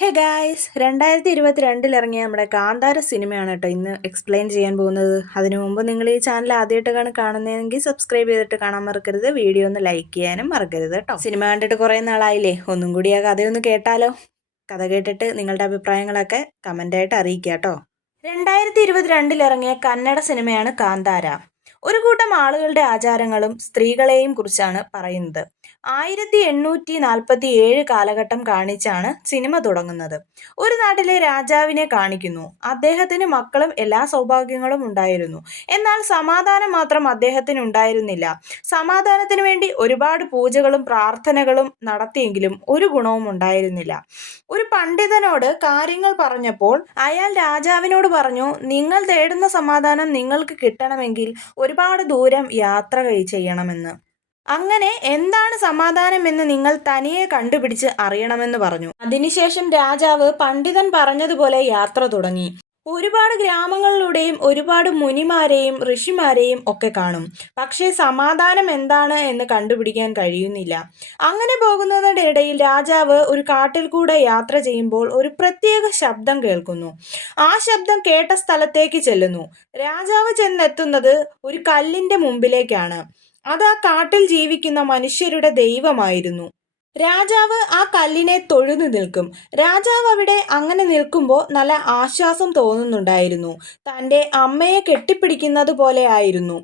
Hey guys 2022 ഇറങ്ങിയ നമ്മുടെ കാന്താര സിനിമയാണ് കേട്ടോ ഇന്ന് എക്സ്പ്ലെയിൻ ചെയ്യാൻ പോകുന്നത്. അതിനു മുമ്പ് നിങ്ങൾ ഈ ചാനൽ ആദ്യമായിട്ടാണ് കാണുന്നതെങ്കിൽ സബ്സ്ക്രൈബ് ചെയ്തിട്ട് കാണാൻ മറക്കരുത്. വീഡിയോ ഒന്ന് ലൈക്ക് ചെയ്യാനും മറക്കരുത് കേട്ടോ. സിനിമ കണ്ടിട്ട് കുറേ നാളായില്ലേ, ഒന്നും കൂടി ആ കഥയൊന്ന് കേട്ടാലോ. കഥ കേട്ടിട്ട് നിങ്ങളുടെ അഭിപ്രായങ്ങളൊക്കെ കമൻ്റായിട്ട് അറിയിക്കുക കേട്ടോ. 2022 ഇറങ്ങിയ കന്നഡ സിനിമയാണ് കാന്താര. ഒരു കൂട്ടം ആളുകളുടെ ആചാരങ്ങളും സ്ത്രീകളെയും കുറിച്ചാണ് പറയുന്നത്. 1847 കാലഘട്ടം കാണിച്ചാണ് സിനിമ തുടങ്ങുന്നത്. ഒരു നാട്ടിലെ രാജാവിനെ കാണിക്കുന്നു. അദ്ദേഹത്തിന് മക്കളും എല്ലാ സൗഭാഗ്യങ്ങളും ഉണ്ടായിരുന്നു. എന്നാൽ സമാധാനം മാത്രം അദ്ദേഹത്തിന് ഉണ്ടായിരുന്നില്ല. സമാധാനത്തിന് വേണ്ടി ഒരുപാട് പൂജകളും പ്രാർത്ഥനകളും നടത്തിയെങ്കിലും ഒരു ഗുണവും ഉണ്ടായിരുന്നില്ല. ഒരു പണ്ഡിതനോട് കാര്യങ്ങൾ പറഞ്ഞപ്പോൾ അയാൾ രാജാവിനോട് പറഞ്ഞു, നിങ്ങൾ തേടുന്ന സമാധാനം നിങ്ങൾക്ക് കിട്ടണമെങ്കിൽ ഒരുപാട് ദൂരം യാത്ര ചെയ്യണമെന്ന്. അങ്ങനെ എന്താണ് സമാധാനമെന്ന് നിങ്ങൾ തനിയെ കണ്ടുപിടിച്ച് അറിയണമെന്ന് പറഞ്ഞു. അതിനുശേഷം രാജാവ് പണ്ഡിതൻ പറഞ്ഞതുപോലെ യാത്ര തുടങ്ങി. ഒരുപാട് ഗ്രാമങ്ങളിലൂടെയും ഒരുപാട് മുനിമാരെയും ഋഷിമാരെയും ഒക്കെ കാണും. പക്ഷേ സമാധാനം എന്താണ് എന്ന് കണ്ടുപിടിക്കാൻ കഴിയുന്നില്ല. അങ്ങനെ പോകുന്നതിന്റെ ഇടയിൽ രാജാവ് ഒരു കാട്ടിൽ കൂടെ യാത്ര ചെയ്യുമ്പോൾ ഒരു പ്രത്യേക ശബ്ദം കേൾക്കുന്നു. ആ ശബ്ദം കേട്ട സ്ഥലത്തേക്ക് ചെല്ലുന്നു. രാജാവ് ചെന്നെത്തുന്നത് ഒരു കല്ലിന്റെ മുമ്പിലേക്കാണ്. അത് ആ കാട്ടിൽ ജീവിക്കുന്ന മനുഷ്യരുടെ ദൈവമായിരുന്നു. രാജാവ് ആ കല്ലിനെ തൊഴുതു നിൽക്കും. രാജാവ് അവിടെ അങ്ങനെ നിൽക്കുമ്പോൾ നല്ല ആശ്വാസം തോന്നുന്നുണ്ടായിരുന്നു. തൻ്റെ അമ്മയെ കെട്ടിപ്പിടിക്കുന്നത് പോലെ ആയിരുന്നു.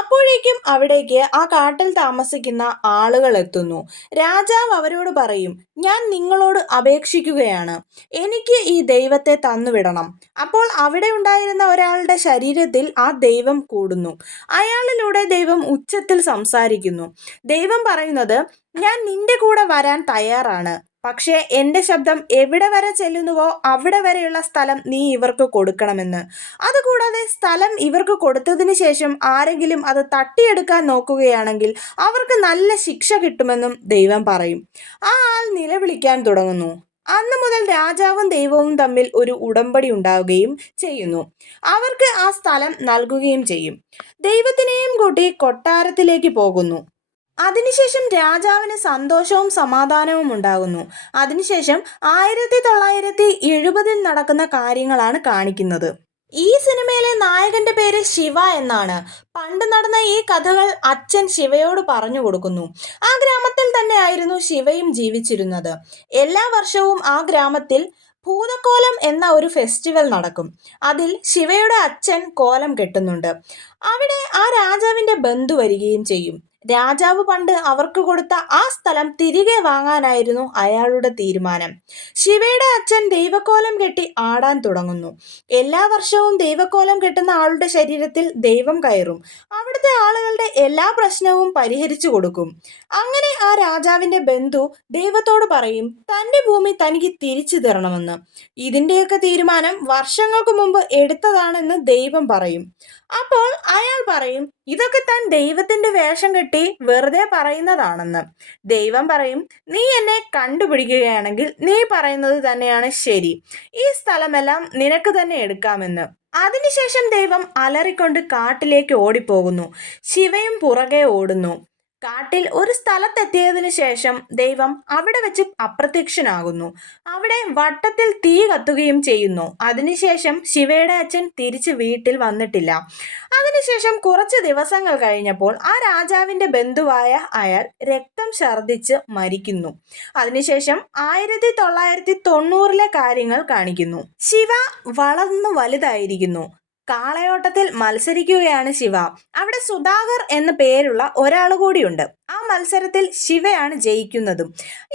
അപ്പോഴേക്കും അവിടേക്ക് ആ കാട്ടിൽ താമസിക്കുന്ന ആളുകൾ എത്തുന്നു. രാജാവ് അവരോട് പറയും, ഞാൻ നിങ്ങളോട് അപേക്ഷിക്കുകയാണ്, എനിക്ക് ഈ ദൈവത്തെ തന്നുവിടണം. അപ്പോൾ അവിടെ ഉണ്ടായിരുന്ന ഒരാളുടെ ശരീരത്തിൽ ആ ദൈവം കൂടുന്നു. അയാളിലൂടെ ദൈവം ഉച്ചത്തിൽ സംസാരിക്കുന്നു. ദൈവം പറയുന്നത്, ഞാൻ നിന്റെ കൂടെ വരാൻ തയ്യാറാണ്. പക്ഷേ എൻ്റെ ശബ്ദം എവിടെ വരെ ചെല്ലുന്നുവോ അവിടെ വരെയുള്ള സ്ഥലം നീ ഇവർക്ക് കൊടുക്കണമെന്ന്. അതുകൂടാതെ സ്ഥലം ഇവർക്ക് കൊടുത്തതിന് ശേഷം ആരെങ്കിലും അത് തട്ടിയെടുക്കാൻ നോക്കുകയാണെങ്കിൽ അവർക്ക് നല്ല ശിക്ഷ കിട്ടുമെന്നും ദൈവം പറയും. ആ ആൾ നിലവിളിക്കാൻ തുടങ്ങുന്നു. അന്നു മുതൽ രാജാവും ദൈവവും തമ്മിൽ ഒരു ഉടമ്പടി ഉണ്ടാവുകയും ചെയ്യുന്നു. അവർക്ക് ആ സ്ഥലം നൽകുകയും ചെയ്യും. ദൈവത്തിനെയും കൂട്ടി കൊട്ടാരത്തിലേക്ക് പോകുന്നു. അതിനുശേഷം രാജാവിന് സന്തോഷവും സമാധാനവും ഉണ്ടാകുന്നു. അതിനുശേഷം 1970 നടക്കുന്ന കാര്യങ്ങളാണ് കാണിക്കുന്നത്. ഈ സിനിമയിലെ നായകന്റെ പേര് ശിവ എന്നാണ്. പണ്ട് നടന്ന ഈ കഥകൾ അച്ഛൻ ശിവയോട് പറഞ്ഞു കൊടുക്കുന്നു. ആ ഗ്രാമത്തിൽ തന്നെ ആയിരുന്നു ശിവയും ജീവിച്ചിരുന്നത്. എല്ലാ വർഷവും ആ ഗ്രാമത്തിൽ ഭൂതക്കോലം എന്ന ഒരു ഫെസ്റ്റിവൽ നടക്കും. അതിൽ ശിവയുടെ അച്ഛൻ കോലം കെട്ടുന്നുണ്ട്. അവിടെ ആ രാജാവിന്റെ ബന്ധു വരികയും ചെയ്യും. രാജാവ് പണ്ട് അവർക്ക് കൊടുത്ത ആ സ്ഥലം തിരികെ വാങ്ങാനായിരുന്നു അയാളുടെ തീരുമാനം. ശിവയുടെ അച്ഛൻ ദൈവക്കോലം കെട്ടി ആടാൻ തുടങ്ങുന്നു. എല്ലാ വർഷവും ദൈവക്കോലം കെട്ടുന്ന ആളുടെ ശരീരത്തിൽ ദൈവം കയറും. അവിടുത്തെ ആളുകളുടെ എല്ലാ പ്രശ്നവും പരിഹരിച്ചു കൊടുക്കും. അങ്ങനെ ആ രാജാവിന്റെ ബന്ധു ദൈവത്തോട് പറയും, തന്റെ ഭൂമി തനിക്ക് തിരിച്ചു തരണമെന്ന്. ഇതിന്റെയൊക്കെ തീരുമാനം വർഷങ്ങൾക്ക് മുമ്പ് എടുത്തതാണെന്ന് ദൈവം പറയും. അപ്പോൾ അയാൾ പറയും, ഇതൊക്കെ താൻ ദൈവത്തിന്റെ വേഷം കെട്ടി വെറുതെ പറയുന്നതാണെന്ന്. ദൈവം പറയും, നീ എന്നെ കണ്ടുപിടിക്കുകയാണെങ്കിൽ നീ പറയുന്നത് തന്നെയാണ് ശരി. ഈ സ്ഥലമെല്ലാം നിനക്ക് തന്നെ എടുക്കാമെന്ന്. അതിനുശേഷം ദൈവം അലറിക്കൊണ്ട് കാട്ടിലേക്ക് ഓടിപ്പോകുന്നു. ശിവയും പുറകെ ഓടുന്നു. കാട്ടിൽ ഒരു സ്ഥലത്തെത്തിയതിനു ശേഷം ദൈവം അവിടെ വെച്ച് അപ്രത്യക്ഷനാകുന്നു. അവിടെ വട്ടത്തിൽ തീ കത്തുകയും ചെയ്യുന്നു. അതിനുശേഷം ശിവയുടെ അച്ഛൻ തിരിച്ച് വീട്ടിൽ വന്നിട്ടില്ല. അതിനുശേഷം കുറച്ച് ദിവസങ്ങൾ കഴിഞ്ഞപ്പോൾ ആ രാജാവിന്റെ ബന്ധുവായ അയാൾ രക്തം ഛർദ്ദിച്ച് മരിക്കുന്നു. അതിനുശേഷം 1990 കാര്യങ്ങൾ കാണിക്കുന്നു. ശിവ വളർന്നു വലുതായിരിക്കുന്നു. കാളയോട്ടത്തിൽ മത്സരിക്കുകയാണ് ശിവ. അവിടെ സുധാകർ എന്ന പേരുള്ള ഒരാൾ കൂടിയുണ്ട്. ആ മത്സരത്തിൽ ശിവയാണ് ജയിക്കുന്നതും.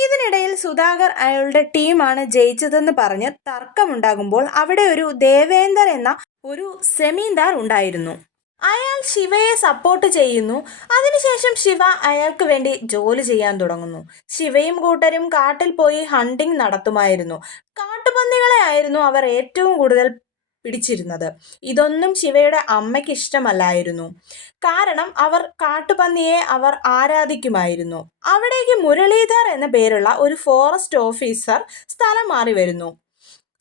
ഇതിനിടയിൽ സുധാകർ അയാളുടെ ടീമാണ് ജയിച്ചതെന്ന് പറഞ്ഞ് തർക്കമുണ്ടാകുമ്പോൾ അവിടെ ഒരു ദേവേന്ദർ എന്ന ഒരു സെമീന്ദാർ ഉണ്ടായിരുന്നു. അയാൾ ശിവയെ സപ്പോർട്ട് ചെയ്യുന്നു. അതിനുശേഷം ശിവ അയാൾക്ക് വേണ്ടി ജോലി ചെയ്യാൻ തുടങ്ങുന്നു. ശിവയും കൂട്ടരും കാട്ടിൽ പോയി ഹണ്ടിങ് നടത്തുമായിരുന്നു. കാട്ടുപന്നികളെ ആയിരുന്നു അവർ ഏറ്റവും കൂടുതൽ പിടിച്ചിരുന്നത്. ഇതൊന്നും ശിവയുടെ അമ്മയ്ക്ക് ഇഷ്ടമല്ലായിരുന്നു. കാരണം അവർ ആരാധിക്കുമായിരുന്നു. അവിടേക്ക് മുരളീധർ എന്ന പേരുള്ള ഒരു ഫോറസ്റ്റ് ഓഫീസർ സ്ഥലം മാറി വരുന്നു.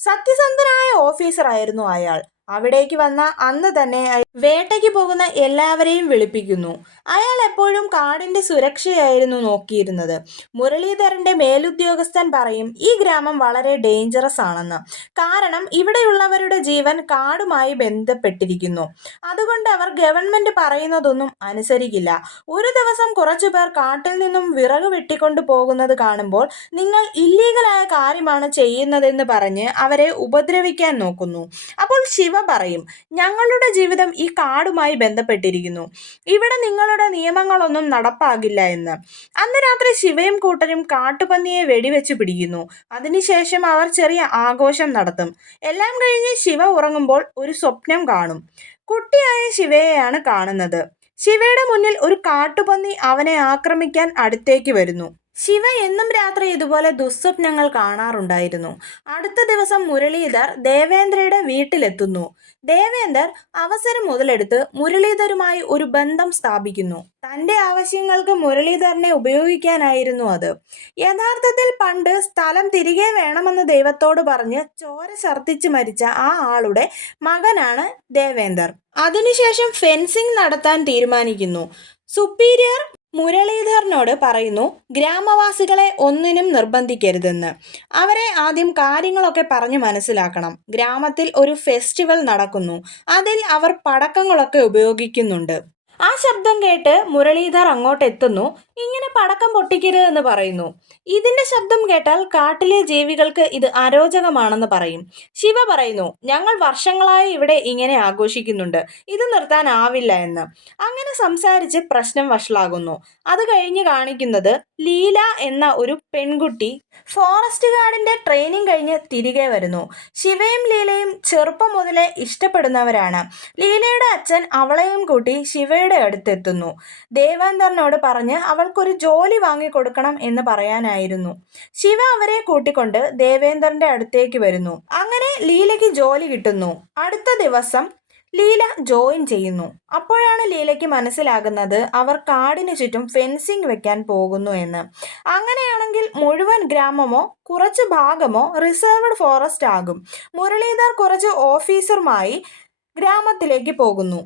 സത്യസന്ധനായ ഓഫീസർ ആയിരുന്നു അയാൾ. അവിടേക്ക് വന്ന അന്ന് തന്നെ വേട്ടയ്ക്ക് പോകുന്ന എല്ലാവരെയും വിളിപ്പിക്കുന്നു. അയാൾ എപ്പോഴും കാടിന്റെ സുരക്ഷയായിരുന്നു നോക്കിയിരുന്നത്. മുരളീധരന്റെ മേലുദ്യോഗസ്ഥൻ പറയും ഈ ഗ്രാമം വളരെ ഡേഞ്ചറസ് ആണെന്ന്. കാരണം ഇവിടെയുള്ളവരുടെ ജീവൻ കാടുമായി ബന്ധപ്പെട്ടിരിക്കുന്നു. അതുകൊണ്ട് അവർ ഗവൺമെന്റ് പറയുന്നതൊന്നും അനുസരിക്കില്ല. ഒരു ദിവസം കുറച്ചുപേർ കാട്ടിൽ നിന്നും വിറക് വെട്ടിക്കൊണ്ടു പോകുന്നത് കാണുമ്പോൾ നിങ്ങൾ ഇല്ലീഗലായ കാര്യമാണ് ചെയ്യുന്നതെന്ന് പറഞ്ഞ് അവരെ ഉപദ്രവിക്കാൻ നോക്കുന്നു. അപ്പോൾ ശിവ പറയും ഞങ്ങളുടെ ജീവിതം ഈ കാടുമായി ബന്ധപ്പെട്ടിരിക്കുന്നു. ഇവിടെ നിങ്ങളുടെ നിയമങ്ങളൊന്നും നടപ്പാകില്ല എന്ന്. അന്ന് രാത്രി ശിവയും കൂട്ടരും കാട്ടുപന്നിയെ വെടിവെച്ച് പിടിക്കുന്നു. അതിനുശേഷം അവർ ചെറിയ ആഘോഷം നടത്തും. എല്ലാം കഴിഞ്ഞ് ശിവ ഉറങ്ങുമ്പോൾ ഒരു സ്വപ്നം കാണും. കുട്ടിയായ ശിവയെയാണ് കാണുന്നത്. ശിവയുടെ മുന്നിൽ ഒരു കാട്ടുപന്നി അവനെ ആക്രമിക്കാൻ അടുത്തേക്ക് വരുന്നു. ശിവ എന്നും രാത്രി ഇതുപോലെ ദുസ്വപ്നങ്ങൾ കാണാറുണ്ടായിരുന്നു. അടുത്ത ദിവസം മുരളീധർ ദേവേന്ദ്രയുടെ വീട്ടിലെത്തുന്നു. ദേവേന്ദർ അവസരം മുതലെടുത്ത് മുരളീധരുമായി ഒരു ബന്ധം സ്ഥാപിക്കുന്നു. തന്റെ ആവശ്യങ്ങൾക്ക് മുരളീധരനെ ഉപയോഗിക്കാനായിരുന്നു അത്. യഥാർത്ഥത്തിൽ പണ്ട് സ്ഥലം തിരികെ വേണമെന്ന് ദൈവത്തോട് പറഞ്ഞ് ചോര ഛർദ്ദിച്ച് മരിച്ച ആ ആളുടെ മകനാണ് ദേവേന്ദർ. അതിനുശേഷം ഫെൻസിംഗ് നടത്താൻ തീരുമാനിക്കുന്നു. സുപ്പീരിയർ മുരളീധരനോട് പറയുന്നു ഗ്രാമവാസികളെ ഒന്നിനും നിർബന്ധിക്കരുതെന്ന്. അവരെ ആദ്യം കാര്യങ്ങളൊക്കെ പറഞ്ഞു മനസ്സിലാക്കണം. ഗ്രാമത്തിൽ ഒരു ഫെസ്റ്റിവൽ നടക്കുന്നു. അതിൽ അവർ പടക്കങ്ങളൊക്കെ ഉപയോഗിക്കുന്നുണ്ട്. ആ ശബ്ദം കേട്ട് മുരളീധർ അങ്ങോട്ട് എത്തുന്നു. ഇങ്ങനെ പടക്കം പൊട്ടിക്കരുതെന്ന് പറയുന്നു. ഇതിന്റെ ശബ്ദം കേട്ടാൽ കാട്ടിലെ ജീവികൾക്ക് ഇത് അരോചകമാണെന്ന് പറയും. ശിവ പറയുന്നു ഞങ്ങൾ വർഷങ്ങളായി ഇവിടെ ഇങ്ങനെ ആഘോഷിക്കുന്നുണ്ട്, ഇത് നിർത്താനാവില്ല എന്ന്. അങ്ങനെ സംസാരിച്ച് പ്രശ്നം വഷളാകുന്നു. അത് കഴിഞ്ഞ് കാണിക്കുന്നത് ലീല എന്ന ഒരു പെൺകുട്ടി ഫോറസ്റ്റ് ഗാർഡിന്റെ ട്രെയിനിങ് കഴിഞ്ഞ് തിരികെ വരുന്നു. ശിവയും ലീലയും ചെറുപ്പം മുതലേ ഇഷ്ടപ്പെടുന്നവരാണ്. ലീലയുടെ അച്ഛൻ അവളെയും കൂട്ടി ശിവയുടെ അടുത്തെത്തുന്നു. ദേവേന്ദറിനോട് പറഞ്ഞ് അവൾക്കൊരു ജോലി വാങ്ങിക്കൊടുക്കണം എന്ന് പറയാനായിരുന്നു. ശിവ അവരെ കൂട്ടിക്കൊണ്ട് ദേവേന്ദറിന്റെ അടുത്തേക്ക് വരുന്നു. അങ്ങനെ ലീലയ്ക്ക് ജോലി കിട്ടുന്നു. അടുത്ത ദിവസം ലീല ജോയിൻ ചെയ്യുന്നു. അപ്പോഴാണ് ലീലയ്ക്ക് മനസ്സിലാകുന്നത് അവർ കാടിനു ചുറ്റും ഫെൻസിങ് വെക്കാൻ പോകുന്നു എന്ന്. അങ്ങനെയാണെങ്കിൽ മുഴുവൻ ഗ്രാമമോ കുറച്ച് ഭാഗമോ റിസർവ്ഡ് ഫോറസ്റ്റ് ആകും. മുരളീധർ കുറച്ച് ഓഫീസറുമായി ഗ്രാമത്തിലേക്ക് പോകുന്നു.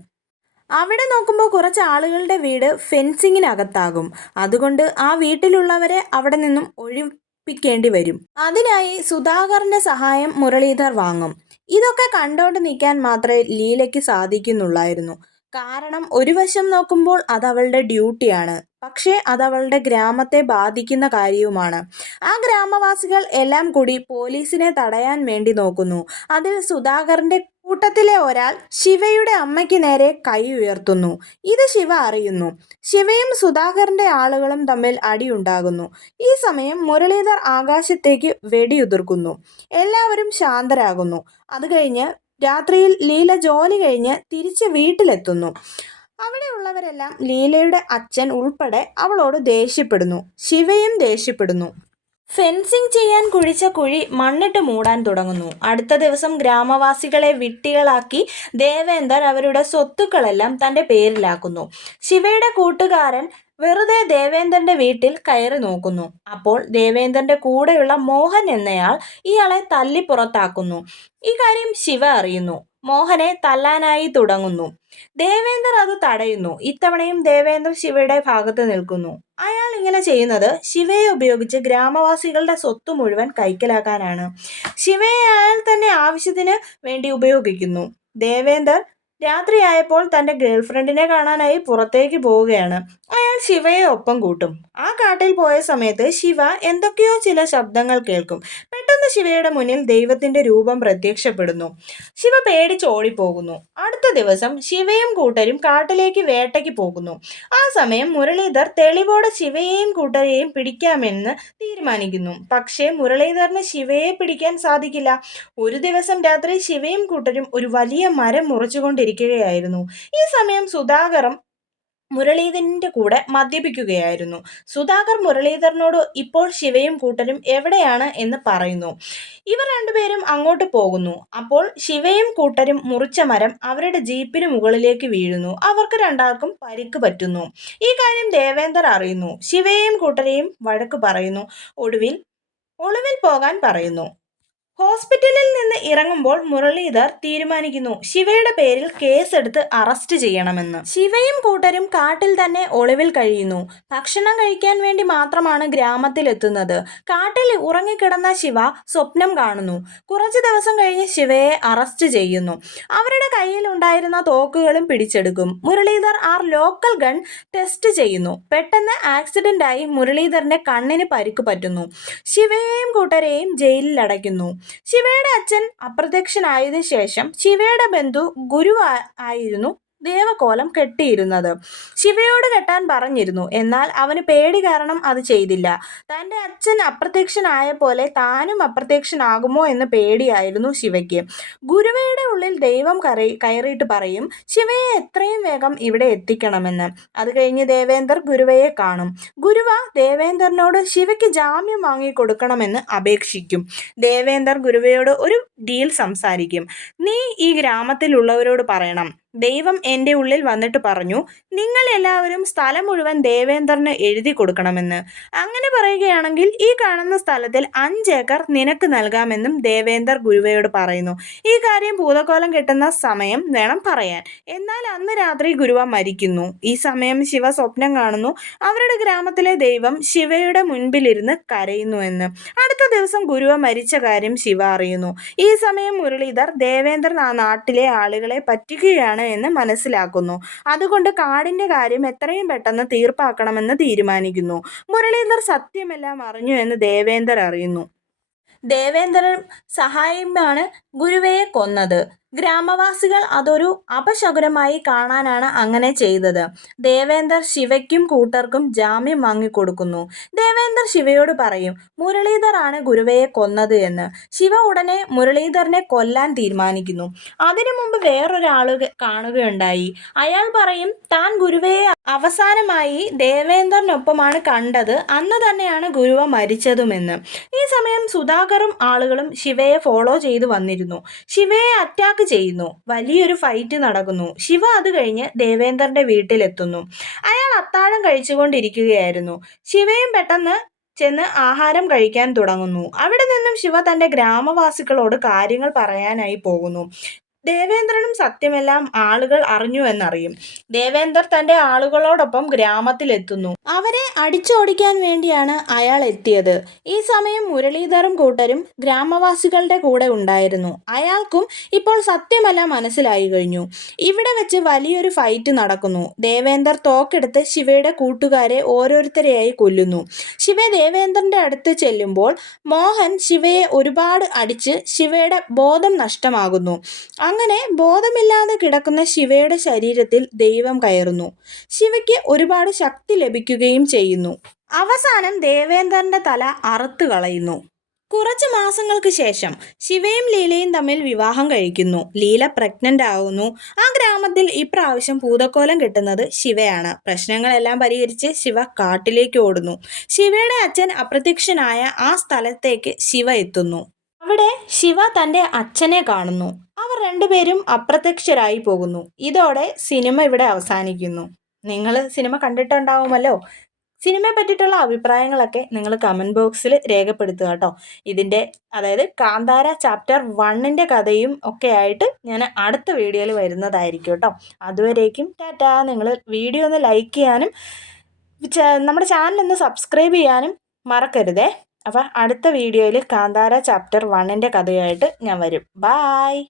അവിടെ നോക്കുമ്പോൾ കുറച്ച് ആളുകളുടെ വീട് ഫെൻസിങ്ങിനകത്താകും. അതുകൊണ്ട് ആ വീട്ടിലുള്ളവരെ അവിടെ നിന്നും ഒഴിപ്പിക്കേണ്ടി വരും. അതിനായി സുധാകറിന്റെ സഹായം മുരളീധർ വാങ്ങും. ഇതൊക്കെ കണ്ടോണ്ട് നിൽക്കാൻ മാത്രമേ ലീലയ്ക്ക് സാധിക്കുന്നുള്ളായിരുന്നു. കാരണം ഒരു വശം നോക്കുമ്പോൾ അതവളുടെ ഡ്യൂട്ടിയാണ്, പക്ഷേ അതവളുടെ ഗ്രാമത്തെ ബാധിക്കുന്ന കാര്യവുമാണ്. ആ ഗ്രാമവാസികൾ എല്ലാം കൂടി പോലീസിനെ തടയാൻ വേണ്ടി നോക്കുന്നു. അതിൽ സുധാകറിന്റെ കൂട്ടത്തിലെ ഒരാൾ ശിവയുടെ അമ്മയ്ക്ക് നേരെ കൈ ഉയർത്തുന്നു. ഇത് ശിവ അറിയുന്നു. ശിവയും സുധാകറിന്റെ ആളുകളും തമ്മിൽ അടിയുണ്ടാകുന്നു. ഈ സമയം മുരളീധർ ആകാശത്തേക്ക് വെടിയുതിർക്കുന്നു. എല്ലാവരും ശാന്തരാകുന്നു. അത് കഴിഞ്ഞ് രാത്രിയിൽ ലീല ജോലി കഴിഞ്ഞ് തിരിച്ച് വീട്ടിലെത്തുന്നു. അവിടെയുള്ളവരെല്ലാം ലീലയുടെ അച്ഛൻ ഉൾപ്പെടെ അവളോട് ദേഷ്യപ്പെടുന്നു. ശിവയും ദേഷ്യപ്പെടുന്നു. ഫെൻസിങ് ചെയ്യാൻ കുഴിച്ച കുഴി മണ്ണിട്ട് മൂടാൻ തുടങ്ങുന്നു. അടുത്ത ദിവസം ഗ്രാമവാസികളെ വിട്ടികളാക്കി ദേവേന്ദർ അവരുടെ സ്വത്തുക്കളെല്ലാം തന്റെ പേരിലാക്കുന്നു. ശിവയുടെ കൂട്ടുകാരൻ വെറുതെ ദേവേന്ദ്രന്റെ വീട്ടിൽ കയറി നോക്കുന്നു. അപ്പോൾ ദേവേന്ദ്രന്റെ കൂടെയുള്ള മോഹൻ എന്നയാൾ ഇയാളെ തല്ലി പുറത്താക്കുന്നു. ഈ കാര്യം ശിവ അറിയുന്നു. മോഹനെ തല്ലാനായി തുടങ്ങുന്നു. ദേവേന്ദർ അത് തടയുന്നു. ഇത്തവണയും ദേവേന്ദർ ശിവയുടെ ഭാഗത്ത് നിൽക്കുന്നു. അയാൾ ഇങ്ങനെ ചെയ്യുന്നത് ശിവയെ ഉപയോഗിച്ച് ഗ്രാമവാസികളുടെ സ്വത്ത് മുഴുവൻ കൈക്കലാക്കാനാണ്. ശിവയെ അയാൾ തന്നെ ആവശ്യത്തിന് വേണ്ടി ഉപയോഗിക്കുന്നു. ദേവേന്ദർ രാത്രിയായപ്പോൾ തന്റെ ഗേൾഫ്രണ്ടിനെ കാണാനായി പുറത്തേക്ക് പോവുകയാണ്. അയാൾ ശിവയെ ഒപ്പം കൂട്ടും. ആ കാട്ടിൽ പോയ സമയത്ത് ശിവ എന്തൊക്കെയോ ചില ശബ്ദങ്ങൾ കേൾക്കും. പെട്ടെന്ന് ശിവയുടെ മുന്നിൽ ദൈവത്തിന്റെ രൂപം പ്രത്യക്ഷപ്പെടുന്നു. ശിവ പേടിച്ച് ഓടിപ്പോകുന്നു. അടുത്ത ദിവസം ശിവയും കൂട്ടരും കാട്ടിലേക്ക് വേട്ടയ്ക്ക് പോകുന്നു. ആ സമയം മുരളീധർ തെളിവോടെ ശിവയെയും കൂട്ടരെയും പിടിക്കാമെന്ന് തീരുമാനിക്കുന്നു. പക്ഷേ മുരളീധറിന് ശിവയെ പിടിക്കാൻ സാധിക്കില്ല. ഒരു ദിവസം രാത്രി ശിവയും കൂട്ടരും ഒരു വലിയ മരം മുറിച്ചുകൊണ്ടിരിക്കുകയായിരുന്നു. ഈ സമയം സുധാകറും മുരളീധരന്റെ കൂടെ മദ്യപിക്കുകയായിരുന്നു. സുധാകർ മുരളീധരനോട് ഇപ്പോൾ ശിവയും കൂട്ടരും എവിടെയാണ് എന്ന് പറയുന്നു. ഇവർ രണ്ടുപേരും അങ്ങോട്ട് പോകുന്നു. അപ്പോൾ ശിവയും കൂട്ടരും മുറിച്ച മരം അവരുടെ ജീപ്പിന് മുകളിലേക്ക് വീഴുന്നു. അവർക്ക് രണ്ടാൾക്കും പരിക്ക് പറ്റുന്നു. ഈ കാര്യം ദേവേന്ദർ അറിയുന്നു. ശിവയെയും കൂട്ടരെയും വഴക്ക് പറയുന്നു. ഒടുവിൽ ഒളിവിൽ പോകാൻ പറയുന്നു. ഹോസ്പിറ്റലിൽ നിന്ന് ഇറങ്ങുമ്പോൾ മുരളീധർ തീരുമാനിക്കുന്നു ശിവയുടെ പേരിൽ കേസെടുത്ത് അറസ്റ്റ് ചെയ്യണമെന്ന്. ശിവയും കൂട്ടരും കാട്ടിൽ തന്നെ ഒളിവിൽ കഴിയുന്നു. ഭക്ഷണം കഴിക്കാൻ വേണ്ടി മാത്രമാണ് ഗ്രാമത്തിലെത്തുന്നത്. കാട്ടിൽ ഉറങ്ങിക്കിടന്ന ശിവ സ്വപ്നം കാണുന്നു. കുറച്ചു ദിവസം കഴിഞ്ഞ് ശിവയെ അറസ്റ്റ് ചെയ്യുന്നു. അവരുടെ കയ്യിൽ ഉണ്ടായിരുന്ന തോക്കുകളും പിടിച്ചെടുക്കും. മുരളീധർ ലോക്കൽ ഗൺ ടെസ്റ്റ് ചെയ്യുന്നു. പെട്ടെന്ന് ആക്സിഡന്റ് ആയി മുരളീധറിന്റെ കണ്ണിന് പരിക്ക് പറ്റുന്നു. ശിവയെയും കൂട്ടരെയും ജയിലിൽ അടയ്ക്കുന്നു. ശിവയുടെ അച്ഛൻ അപ്രത്യക്ഷനായതിനു ശേഷം ശിവയുടെ ബന്ധു ഗുരു ആയിരുന്നു ദേവകോലം കെട്ടിയിരുന്നത്. ശിവയോട് കെട്ടാൻ പറഞ്ഞിരുന്നു. എന്നാൽ അവന് പേടി കാരണം അത് ചെയ്തില്ല. തൻ്റെ അച്ഛൻ അപ്രത്യക്ഷനായ പോലെ താനും അപ്രത്യക്ഷനാകുമോ എന്ന് പേടിയായിരുന്നു ശിവയ്ക്ക്. ഗുരുവയുടെ ഉള്ളിൽ ദൈവം കയറിയിട്ട് പറയും ശിവയെ എത്രയും വേഗം ഇവിടെ എത്തിക്കണമെന്ന്. അത് കഴിഞ്ഞ് ദേവേന്ദർ ഗുരുവയെ കാണും. ഗുരുവ ദേവേന്ദറിനോട് ശിവയ്ക്ക് ജാമ്യം വാങ്ങിക്കൊടുക്കണമെന്ന് അപേക്ഷിക്കും. ദേവേന്ദർ ഗുരുവയോട് ഒരു ഡീൽ സംസാരിക്കും. നീ ഈ ഗ്രാമത്തിലുള്ളവരോട് പറയണം ദൈവം എൻ്റെ ഉള്ളിൽ വന്നിട്ട് പറഞ്ഞു നിങ്ങൾ എല്ലാവരും സ്ഥലം മുഴുവൻ ദേവേന്ദറിന് എഴുതി കൊടുക്കണമെന്ന്. അങ്ങനെ പറയുകയാണെങ്കിൽ ഈ കാണുന്ന സ്ഥലത്തിൽ 5 ഏക്കർ നിനക്ക് നൽകാമെന്നും ദേവേന്ദർ ഗുരുവയോട് പറയുന്നു. ഈ കാര്യം ഭൂതക്കോലം കെട്ടുന്ന സമയം വേണം പറയാൻ. എന്നാൽ അന്ന് രാത്രി ഗുരുവ മരിക്കുന്നു. ഈ സമയം ശിവ സ്വപ്നം കാണുന്നു അവരുടെ ഗ്രാമത്തിലെ ദൈവം ശിവയുടെ മുൻപിലിരുന്ന് കരയുന്നു എന്ന്. അടുത്ത ദിവസം ഗുരുവ മരിച്ച കാര്യം ശിവ അറിയുന്നു. ഈ സമയം മുരളീധർ ദേവേന്ദർ ആ നാട്ടിലെ ആളുകളെ പറ്റിക്കുകയാണ് എന്ന് മനസ്സിലാക്കുന്നു. അതുകൊണ്ട് കാടിന്റെ കാര്യം എത്രയും പെട്ടെന്ന് തീർപ്പാക്കണമെന്ന് തീരുമാനിക്കുന്നു. മുരളീധർ സത്യമെല്ലാം അറിഞ്ഞു എന്ന് ദേവേന്ദർ അറിയുന്നു. ദേവേന്ദറും സഹായിയുമാണ് ഗുരുവയെ കൊന്നത്. ഗ്രാമവാസികൾ അതൊരു അപശകുനമായി കാണാനാണ് അങ്ങനെ ചെയ്തത്. ദേവേന്ദർ ശിവയ്ക്കും കൂട്ടർക്കും ജാമ്യം വാങ്ങിക്കൊടുക്കുന്നു. ദേവേന്ദർ ശിവയോട് പറയും മുരളീധർ ആണ് ഗുരുവയെ കൊന്നത് എന്ന്. ശിവ ഉടനെ മുരളീധറിനെ കൊല്ലാൻ തീരുമാനിക്കുന്നു. അതിനു മുമ്പ് വേറൊരാള് കാണുകയുണ്ടായി. അയാൾ പറയും താൻ ഗുരുവയെ അവസാനമായി ദേവേന്ദറിനൊപ്പമാണ് കണ്ടത്. അന്ന് തന്നെയാണ് ഗുരുവ മരിച്ചതുമെന്ന്. ഈ സമയം സുധാകറും ആളുകളും ശിവയെ ഫോളോ ചെയ്തു വന്നിരുന്നു. ശിവയെ അറ്റാക്ക് ചെയ്യുന്നു. വലിയൊരു ഫൈറ്റ് നടക്കുന്നു. ശിവ അത് കഴിഞ്ഞ് ദേവേന്ദറിന്റെ വീട്ടിലെത്തുന്നു. അയാൾ അത്താഴം കഴിച്ചുകൊണ്ടിരിക്കുകയായിരുന്നു. ശിവയും പെട്ടെന്ന് ചെന്ന് ആഹാരം കഴിക്കാൻ തുടങ്ങുന്നു. അവിടെ നിന്നും ശിവ തന്റെ ഗ്രാമവാസികളോട് കാര്യങ്ങൾ പറയാനായി പോകുന്നു. ദേവേന്ദ്രനും സത്യമെല്ലാം ആളുകൾ അറിഞ്ഞു എന്നറിയും. ദേവേന്ദർ തന്റെ ആളുകളോടൊപ്പം ഗ്രാമത്തിലെത്തുന്നു. അവരെ അടിച്ചോടിക്കാൻ വേണ്ടിയാണ് അയാൾ എത്തിയത്. ഈ സമയം മുരളീധറും കൂട്ടരും ഗ്രാമവാസികളുടെ കൂടെ ഉണ്ടായിരുന്നു. അയാൾക്കും ഇപ്പോൾ സത്യമെല്ലാം മനസ്സിലായി കഴിഞ്ഞു. ഇവിടെ വെച്ച് വലിയൊരു ഫൈറ്റ് നടക്കുന്നു. ദേവേന്ദർ തോക്കെടുത്ത് ശിവയുടെ കൂട്ടുകാരെ ഓരോരുത്തരെയായി കൊല്ലുന്നു. ശിവ ദേവേന്ദറിന്റെ അടുത്ത് ചെല്ലുമ്പോൾ മോഹൻ ശിവയെ ഒരുപാട് അടിച്ച് ശിവയുടെ ബോധം നഷ്ടമാകുന്നു. അങ്ങനെ ബോധമില്ലാതെ കിടക്കുന്ന ശിവയുടെ ശരീരത്തിൽ ദൈവം കയറുന്നു. ശിവയ്ക്ക് ഒരുപാട് ശക്തി ലഭിക്കുകയും ചെയ്യുന്നു. അവസാനം ദേവേന്ദറിന്റെ തല അറുത്തു കളയുന്നു. കുറച്ച് മാസങ്ങൾക്ക് ശേഷം ശിവയും ലീലയും തമ്മിൽ വിവാഹം കഴിക്കുന്നു. ലീല പ്രഗ്നന്റ് ആവുന്നു. ആ ഗ്രാമത്തിൽ ഇപ്രാവശ്യം ഭൂതക്കോലം കെട്ടുന്നത് ശിവയാണ്. പ്രശ്നങ്ങളെല്ലാം പരിഹരിച്ച് ശിവ കാട്ടിലേക്ക് ഓടുന്നു. ശിവയുടെ അച്ഛൻ അപ്രത്യക്ഷനായ ആ സ്ഥലത്തേക്ക് ശിവ എത്തുന്നു. അവിടെ ശിവ തൻ്റെ അച്ഛനെ കാണുന്നു. അവർ രണ്ടുപേരും അപ്രത്യക്ഷരായി പോകുന്നു. ഇതോടെ സിനിമ ഇവിടെ അവസാനിക്കുന്നു. നിങ്ങൾ സിനിമ കണ്ടിട്ടുണ്ടാവുമല്ലോ. സിനിമയെ പറ്റിയിട്ടുള്ള അഭിപ്രായങ്ങളൊക്കെ നിങ്ങൾ കമൻറ്റ് ബോക്സിൽ രേഖപ്പെടുത്തുക കേട്ടോ. ഇതിൻ്റെ അതായത് കാന്താര ചാപ്റ്റർ 1ൻ്റെ കഥയും ഒക്കെ ആയിട്ട് ഞാൻ അടുത്ത വീഡിയോയിൽ വരുന്നതായിരിക്കും കേട്ടോ. അതുവരേക്കും ടാറ്റാ. നിങ്ങൾ വീഡിയോ ഒന്ന് ലൈക്ക് ചെയ്യാനും നമ്മുടെ ചാനൽ ഒന്ന് സബ്സ്ക്രൈബ് ചെയ്യാനും മറക്കരുതേ. അപ്പോൾ അടുത്ത വീഡിയോയിൽ കാന്താര ചാപ്റ്റർ 1ൻ്റെ കഥയായിട്ട് ഞാൻ വരും. ബായ്.